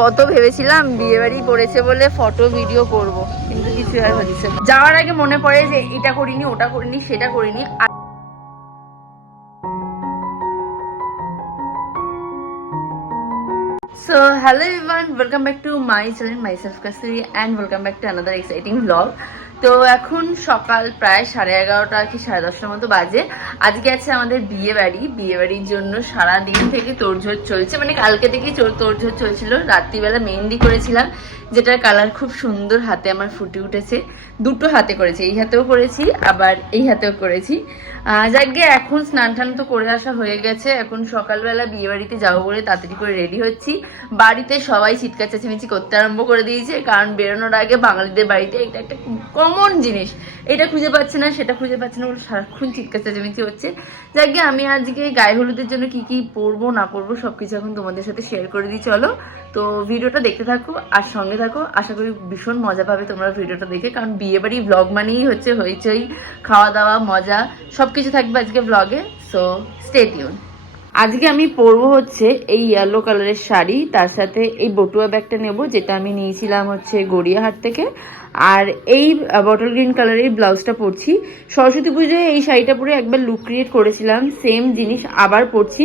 কত ভেবেছিলাম বিয়ে বাড়ি পড়েছে বলে ফটো, ভিডিও করব, কিন্তু কিছু আর হচ্ছে যাওয়ার আগে মনে পড়ে যে এটা করিনি, ওটা করিনি, সেটা করিনি। Hello Ivan welcome back to my channel my self কাস্ট্রি and welcome back to another exciting blog তো এখন সকাল প্রায় সাড়ে এগারোটা কি সাড়ে দশটার মতো বাজে। আজকে আছে আমাদের বিয়ে বাড়ি। বিয়ে বাড়ির জন্য সারাদিন থেকে তোড়ঝোড় চলছে। মানে কালকে থেকেই তোড়ঝোড় চলছিল। রাত্রিবেলা মেহেন্দি করেছিলাম। যেটার কালার খুব সুন্দর হাতে আমার ফুটে উঠেছে। দুটো হাতে করেছি, এই হাতেও করেছি, আবার এই হাতেও করেছি। যাকে এখন স্নান টান তো করে আসা হয়ে গেছে। এখন সকালবেলা বিয়ে বাড়িতে যাব বলে তাড়াতাড়ি করে রেডি হচ্ছি। বাড়িতে সবাই চিৎকার চেঁচামেচি করতে আরম্ভ করে দিয়েছে, কারণ বেরোনোর আগে বাঙালিদের বাড়িতে এটা একটা কমন জিনিস। এটা খুঁজে পাচ্ছে না, সেটা খুঁজে পাচ্ছে না বলে সারাক্ষণ চিৎকার চেঁচামেচি হচ্ছে। যাকে আমি আজকে গায়ে হলুদের জন্য কি কি পরবো, না পরবো, সবকিছু এখন তোমাদের সাথে শেয়ার করে দিই, চলো। তো ভিডিওটা দেখতে থাকো, আর সঙ্গে থাকো, আশা করি ভীষণ মজা পাবে তোমরা ভিডিওটা দেখে, কারণ বিয়ে বাড়ি ব্লগ মানেই হচ্ছে হইচই খাওয়া দাওয়া মজা, সবকিছু থাকবে আজকে ব্লগে সো স্টে টিউন আজকে আমি পরবো হচ্ছে এই ইয়েলো কালারের শাড়ি, তার সাথে এই বটুয়া ব্যাগটা নেব, যেটা আমি নিয়েছিলাম হচ্ছে গড়িয়াহাট থেকে, আর এই বটল গ্রিন কালারের ব্লাউজটা পরছি। সরস্বতী পুজোয় এই শাড়িটা পরে একবার লুক ক্রিয়েট করেছিলাম সেম জিনিস আবার পরছি।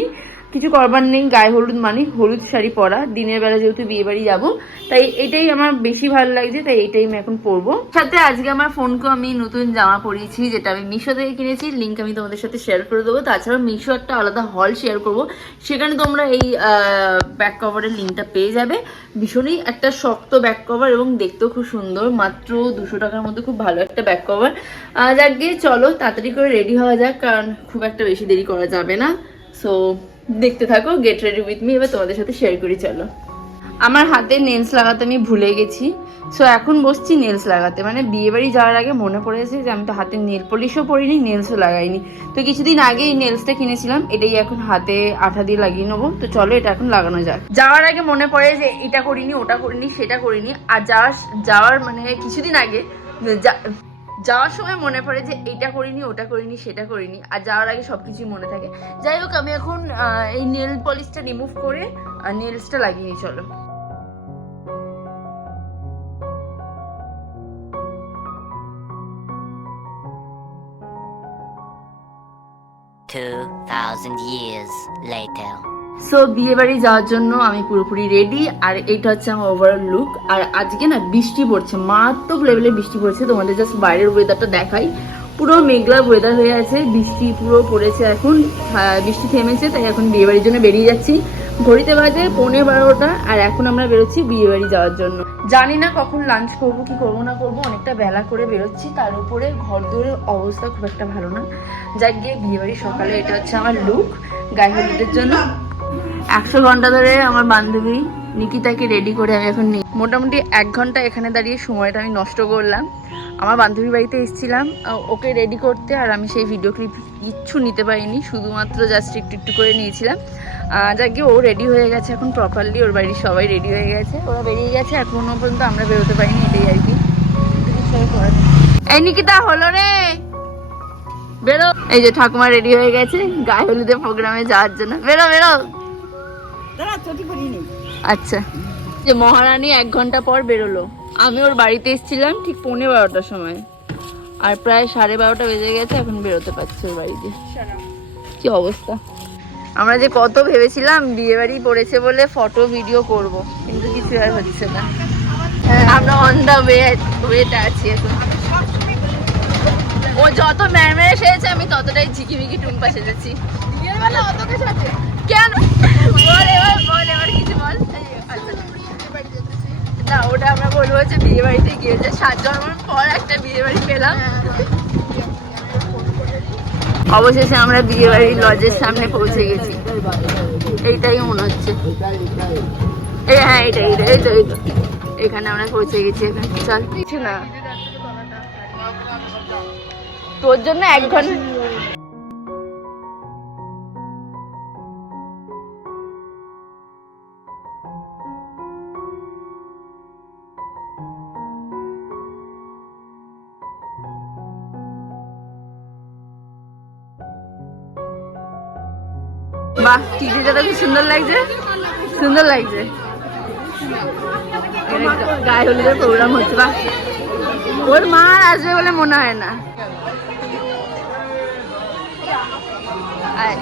কিছু করবার নেই, গায়ে হলুদ মানে হলুদ শাড়ি পরা। দিনের বেলা যেহেতু বিয়ে বাড়ি যাব, তাই এটাই আমার বেশি ভালো লাগছে, তাই এটাই আমি এখন পরবো। সাথে আজকে আমার ফোনকে আমি নতুন জামা পরিয়েছি, যেটা আমি মিশো থেকে কিনেছি। লিঙ্ক আমি তোমাদের সাথে শেয়ার করে দেবো। তাছাড়া মিশো একটা আলাদা হল শেয়ার করব। সেখানে তোমরা এই ব্যাক কভারের লিঙ্কটা পেয়ে যাবে। ভীষণই একটা শক্ত ব্যাক কভার এবং দেখতেও খুব সুন্দর। মাত্র দুশো টাকার মধ্যে খুব ভালো একটা ব্যাক কভার যাক গিয়ে চলো, তাড়াতাড়ি করে রেডি হওয়া যাক, কারণ খুব একটা বেশি দেরি করা যাবে না। সো দেখতে থাকো গেট রেডি উইথ মি এবার তোমাদের সাথে শেয়ার করি, চলো। আমার হাতে নেলস লাগাতে আমি ভুলে গেছি। সো এখন বসছি নেলস লাগাতে। মানে বিয়ে বাড়ি যাওয়ার আগে মনে পড়েছে যে আমি তো হাতে নেল পলিশও পরিনি নেলসও লাগাইনি। তো কিছুদিন আগে এই নেলসটা কিনেছিলাম, এটাই এখন হাতে আঠা দিয়ে লাগিয়ে নেব। তো চলো, এটা এখন লাগানো যাক। যাওয়ার আগে মনে পড়ে যে এটা করিনি, ওটা করিনি, সেটা করিনি। আর যাওয়ার যাওয়ার মানে কিছুদিন আগে যাওয়ার সময় মনে পড়ে যে এইটা করিনি, ওটা করিনি, সেটা করিনি, আর যাওয়ার আগে সবকিছুই মনে থাকে যাই হোক, আমি এখন এই নেল পলিশটা রিমুভ করে নেলসটা লাগিয়ে নিই, চলো Two thousand years later. So বিয়ে বাড়ি যাওয়ার জন্য আমি পুরোপুরি রেডি আর এইটা হচ্ছে আমার ওভারঅল লুক আর আজকে না বৃষ্টি পড়ছে, মারাত্মক লেভেলে বৃষ্টি পড়ছে। তোমাদের জাস্ট বাইরের ওয়েদারটা দেখাই। পুরো মেঘলা ওয়েদার হয়ে আছে, বৃষ্টি পুরো পড়েছে এখন। বৃষ্টি থেমেছে, তাই এখন বিয়ে বাড়ির জন্য বেরিয়ে যাচ্ছি। ঘড়িতে বাজে পৌনে বারোটা, আর এখন আমরা বেরোচ্ছি বিয়ে বাড়ি যাওয়ার জন্য। জানি না কখন লাঞ্চ করব, কি করব, না করব, অনেকটা বেলা করে বেরোচ্ছি। তার উপরে ঘর দৌড়ের অবস্থা খুব একটা ভালো না। যাক গিয়ে বিয়ে বাড়ি সকালে এটা হচ্ছে আমার লুক গায়ে হলুদের জন্য। একশো ঘণ্টা ধরে আমার বান্ধবী নিকিতাকে রেডি করে আমি এখন নিই। মোটামুটি এক ঘণ্টা এখানে দাঁড়িয়ে সময়টা আমি নষ্ট করলাম। আমার বান্ধবীর বাড়িতে এসেছিলাম ওকে রেডি করতে, আর আমি সেই ভিডিও ক্লিপ কিচ্ছু নিতে পারিনি, শুধুমাত্র জাস্ট একটু একটু করে নিয়েছিলাম। যাক গিয়ে ও রেডি হয়ে গেছে এখন প্রপারলি ওর বাড়ির সবাই রেডি হয়ে গেছে। ওরা বেরিয়ে গেছে, এখনও পর্যন্ত আমরা বেরোতে পারিনি এটাই আর কি। এই নিকিতা, হলো রে! বেরো! এই যে ঠাকুমা রেডি হয়ে গেছে, গায়ে হলুদের প্রোগ্রামে যাওয়ার জন্য। বেরো বেরো! আচ্ছা। যে মহারানী এক ঘণ্টা পর বেরোলো। আমি ওর বাড়িতে এসেছিলাম ঠিক পৌনে বারোটার সময়। আর প্রায় সাড়ে বারোটা বেজে গেছে এখন বেরোতে পারছে ওর বাড়িতে। কি অবস্থা? আমরা যে কত ভেবেছিলাম বিয়ে বাড়ি পড়েছে বলে ফটো ভিডিও করব কিন্তু কিছু আর হচ্ছে না। আমরা অন দা ওয়ে ওয়েতে আছি এখন। ও যত ম্যামের সেজেছে আমি ততটাই ঝিকিমিকি টুম্পা সেজেছি। কেন? বল এবার বল এবার কিছু বল। আচ্ছা। না ওটা আমরা বলব যে বিয়ে বাড়িতে গিয়ে যে সাত জন্মের পর একটা বিয়ে বাড়ি পেলাম। অবশেষে আমরা বিয়ে বাড়ির লজের সামনে পৌঁছে গেছি। এইটাই মনে হচ্ছে। এই হ্যাঁ এইটা এইটা এই তো এই তো। এখানে আমরা পৌঁছে গেছি এখন। চল। কিছু না। তোর জন্য এক ঘণ্টা বাহ টিকটিটা তো কি সুন্দর লাগছে। সুন্দর লাগছে। গায়ে হলুদের প্রোগ্রাম হচ্ছে, বাহ। ওর মা আসবে বলে মনে হয় না। আয়।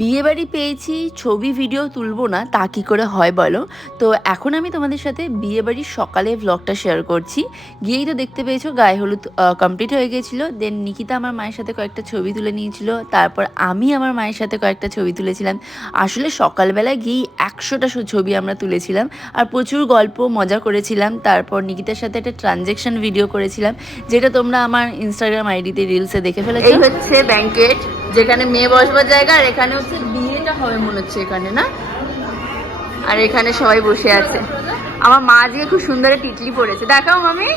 বিয়ে বাড়ি পেয়েছি, ছবি ভিডিও তুলবো না, তা কি করে হয় বলো? তো এখন আমি তোমাদের সাথে বিয়ে বাড়ির সকালে ব্লগটা শেয়ার করছি। গিয়েই তো দেখতে পেয়েছ, গায়ে হলুদ কমপ্লিট হয়ে গেছিল। দেন নিকিতা আমার মায়ের সাথে কয়েকটা ছবি তুলে নিয়েছিল। তারপর আমি আমার মায়ের সাথে কয়েকটা ছবি তুলেছিলাম। আসলে সকালবেলায় গিয়েই একশোটা ছবি আমরা তুলেছিলাম। আর প্রচুর গল্প, মজা করেছিলাম। তারপর নিকিতার সাথে একটা ট্রানজেকশন ভিডিও করেছিলাম, যেটা তোমরা আমার ইনস্টাগ্রাম আইডিতে রিলসে দেখে ফেলেছো। হচ্ছে ব্যাংকেট যেখানে মেয়ে বসবার জায়গা আর এখানে হচ্ছে বিয়েটা হবে মনে হচ্ছে এখানে না? আর এখানে সবাই বসে আছে। আমার মা আজকে খুব সুন্দর টিটলি পরেছে। দেখাও মামি।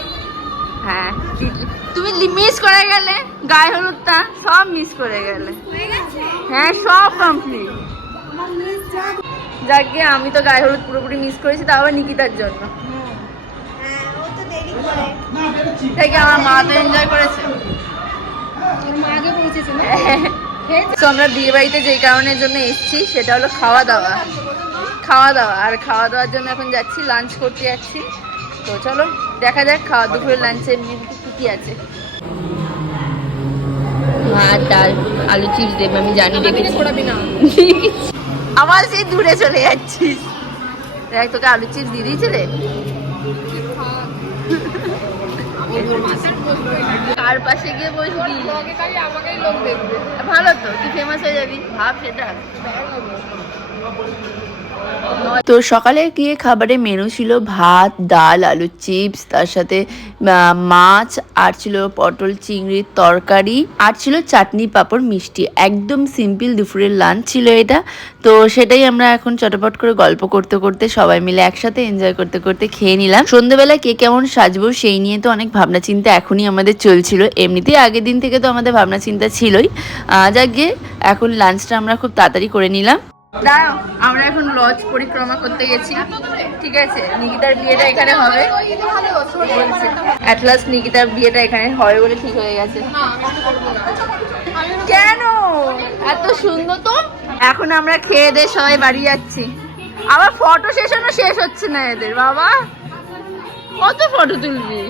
হ্যাঁ টিটলি। তুমি মিস করে গেলে গায়ে হলুদটা সব মিস করে গেলে। হ্যাঁ সব কমপ্লিট যাকে আমি তো গায়ে হলুদ পুরোপুরি মিস করেছি তাও আবার নিকিতার জন্য। তাই কি আমার মা তো এনজয় করেছে। তো আমরা বিয়ে বাড়িতে যে কারণের জন্য এসেছি সেটা হলো খাওয়া দাওয়া। খাওয়া দাওয়া। আর খাওয়া দাওয়ার জন্য এখন যাচ্ছি লাঞ্চ করতে যাচ্ছি। তো চলো দেখা যাক খাওয়া দুপুরের মেনুতে কী কী আছে। ভাত ডাল আলু চিপস দেবে আমি জানি আবার সেই দূরে চলে যাচ্ছিস। দেখ তোকে আলু চিপস দিয়ে দিয়েছে রে। কার পাশে গিয়ে বসবি? ভালো তো তুই ফেমাস হয়ে যাবি। ভাব সেটা। তো সকালে গিয়ে খাবারের মেনু ছিল ভাত, ডাল, আলু চিপস তার সাথে মাছ, আর ছিল পটল চিংড়ির তরকারি, আর ছিল চাটনি, পাঁপড়, মিষ্টি। একদম সিম্পল দুপুরের লাঞ্চ ছিল এটা। তো সেটাই আমরা এখন চটপট করে গল্প করতে করতে সবাই মিলে একসাথে এনজয় করতে করতে খেয়ে নিলাম। সন্ধ্যেবেলা কে কেমন সাজবো সেই নিয়ে তো অনেক ভাবনা চিন্তা এখনই আমাদের চলছিল। এমনিতেই আগের দিন থেকে তো আমাদের ভাবনা চিন্তা ছিলই। যাক গিয়ে এখন লাঞ্চটা আমরা খুব তাড়াতাড়ি করে নিলাম। দাঁড়াও আমরা এখন লজ পরিক্রমা করতে গেছি। ঠিক আছে নিকিতার বিয়েটা এখানে হবে। বলছে অ্যাট লাস্ট নিকিতার বিয়েটা এখানে হবে বলে ঠিক হয়ে গেছে। কেন? এত সুন্দর তো। এখন আমরা খেয়ে দিয়ে সবাই বাড়ি যাচ্ছি। আবার ফটো সেশনও শেষ হচ্ছে না এদের বাবা। কত ফটো তুলবি?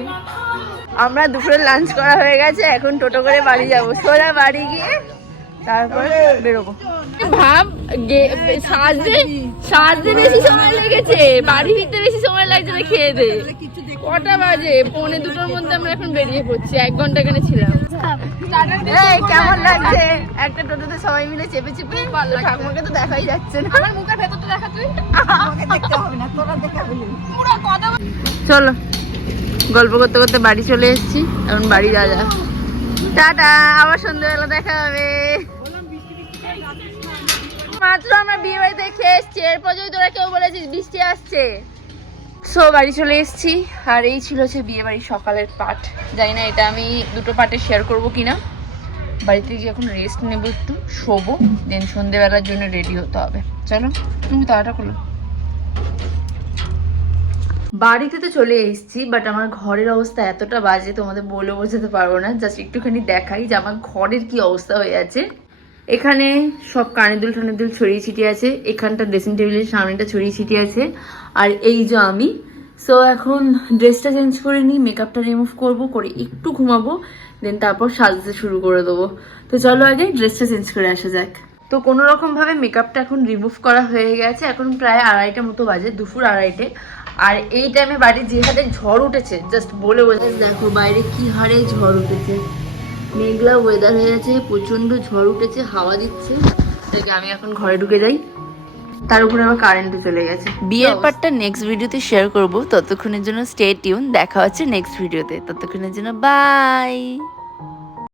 আমরা দুপুরে লাঞ্চ করা হয়ে গেছে এখন টোটো করে বাড়ি যাব। সোজা বাড়ি গিয়ে তারপর বেরোবো। ভাব গে- সাজতে সাজতে বেশি সময় লেগেছে। বাড়ি ফিরতে বেশি সময় লাগছে না খেয়ে দে। কটা বাজে? পৌনে দুটোর মধ্যে আমরা এখন বেরিয়ে পড়ছি। এক ঘণ্টা ছিলাম। এই কেমন লাগছে? একটা টোটোতে সবাই মিলে চেপে চেপে পারল ঠাকুমাকে তো দেখাই যাচ্ছে না। আমার মুখের ভেতরটা দেখা তুই। চলো গল্প করতে করতে বাড়ি চলে এসেছি। এখন বাড়ি যা যা টাটা, আবার সন্ধ্যেবেলা দেখা হবে। মাত্র আমরা বিয়ে বাড়িতে খেয়ে এসছি, এরপর যদি তোরা কেউ বলেছিস বৃষ্টি আসছে। সো বাড়ি চলে এসেছি, আর এই ছিল হচ্ছে বিয়ে বাড়ির সকালের পাঠ। জানি না এটা আমি দুটো পার্টে শেয়ার করব কিনা। বাড়িতে গিয়ে এখন রেস্ট নেব একটু, শোবো দেন সন্ধেবেলার জন্য রেডি হতে হবে। চলো, তুমি তাড়াটা করো। বাড়িতে তো চলে এসেছি বাট আমার ঘরের অবস্থা এতটা বাজে, তোমাদের বলে বোঝাতে পারব না। জাস্ট একটুখানি দেখাই যে আমার ঘরের কি অবস্থা হয়ে আছে। এখানে সব কানে দুল টানে দুল ছড়িয়ে ছিটিয়ে আছে, এখানটা ড্রেসিং টেবিলের সামনেটা ছড়িয়ে ছিটিয়ে আছে, আর এই যে আমি। সো এখন ড্রেসটা চেঞ্জ করে নিই মেকআপটা রিমুভ করব, করে একটু ঘুমাবো দেন তারপর সাজতে শুরু করে দেবো। তো চলো আগে ড্রেসটা চেঞ্জ করে আসা যাক। তো কোনো রকম ভাবে মেকআপটা এখন রিমুভ করা হয়ে গেছে, এখন প্রায় আড়াইটা মতো বাজে, দুপুর আড়াইটে। আর এই টাইমে বাড়ির যে হারে ঝড় উঠেছে জাস্ট বলে দেখো বাইরে কি হারে ঝড় উঠেছে। মেঘলা ওয়েদার হয়ে গেছে প্রচণ্ড ঝড় উঠেছে হাওয়া দিচ্ছে। থেকে আমি এখন ঘরে ঢুকে যাই। তার উপরে আমার কারেন্টও চলে গেছে। বিয়ের পার্টটা নেক্সট ভিডিওতে শেয়ার করব। ততক্ষণের জন্য স্টে টিউন দেখা হচ্ছে নেক্সট ভিডিওতে ততক্ষণের জন্য বাই